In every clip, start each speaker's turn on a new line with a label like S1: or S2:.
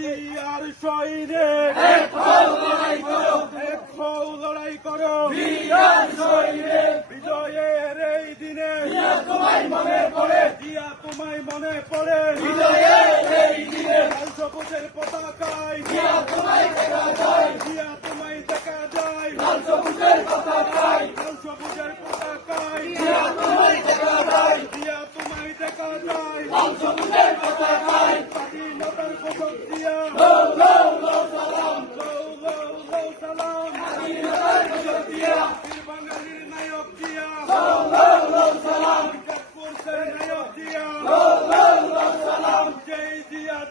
S1: জিয়ার সৈনিক লড়াই করো। বিজয়ের এই দিনে তোমায় মনে পড়ে জিয়া তোমায় মনে পড়ে। সবুজের পতাকায়। জিয়া তোমায় দেখা যায়। জিয়া তোমায় দেখা যায় সবুজের পতাকায়। সবুজের পতাকায় জিয়া তোমায় দেখা যায়। জিয়া তোমায় দেখা যায় সবুজের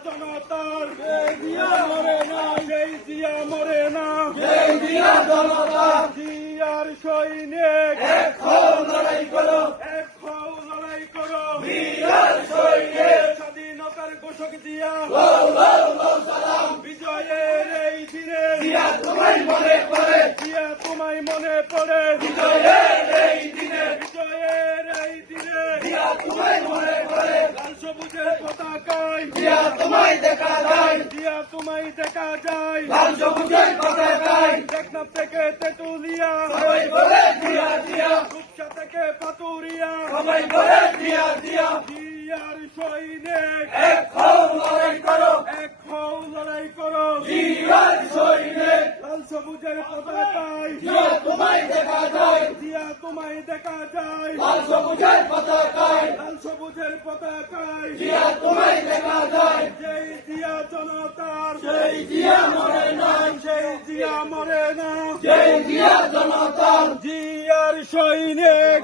S1: জনতার জয় মরে না জয় জিয়া মরে না জয় জিয়া জনতার জিয়ার সৈনিক হও লড়াই করো হও লড়াই করো জিয়ার সৈনিক স্বাধীনতার ঘোষক জিয়া তোমায় মনে পড়ে জিয়া তোমায় মনে পড়ে বিজয়ের এই দিনে বিজয়ের এই দিনে জিয়া তোমায় মনে পড়ে লাল সবুজের পতাকায় জিয়া তোমায় দেখা যায় জিয়া তোমায় দেখা যায় লাল সবুজের পতাকায় থেকে তেতুলিয়া সবাই বলে জিয়া জিয়া রূপসা থেকে পাতুরিয়া সবাই বলে জিয়া জিয়া জিয়ার সৈনিক এক হও লড়াই করো এক হও লড়াই করো জিয়ার সবুজের পতাকায় জিয়া তোমায় দেখা যায়। জিয়া তোমায় দেখা যায়। লাল সবুজের পতাকায় লাল সবুজের পতাকায় জিয়া তোমায় দেখা যায়। জয় জিয়া জনতার জয় জিয়া মরে না জয় জিয়া মরে না। জয় জিয়া জনতার জিয়ার সৈনিক।